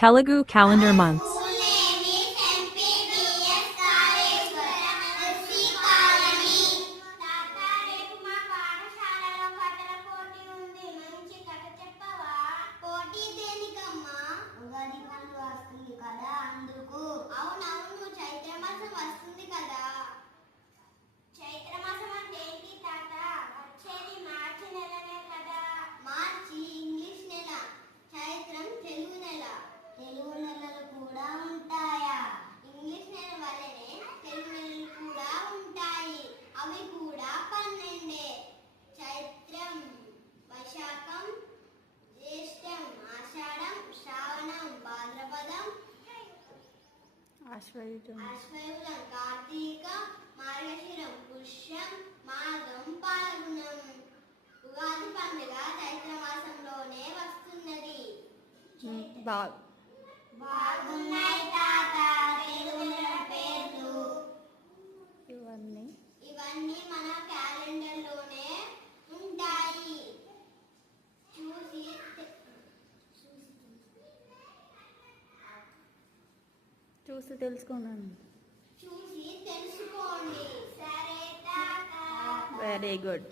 Telugu calendar months. Ashwayujam, కార్తీకం, మార్గశిరం, పుష్యం, మాఘం, పాల్గుణం. ఉగాది పండుగ చైత్ర మాసంలోనే వస్తున్నది. బాగున్నాయి తాత తెలుగు నెలల పేర్లు. ఇవన్నీ మన క్యాలెండర్ లోనే ఉంటాయి. చూసి తెలుసుకున్నాను. చూసి తెలుసుకోండి. సరే తాత. Very good.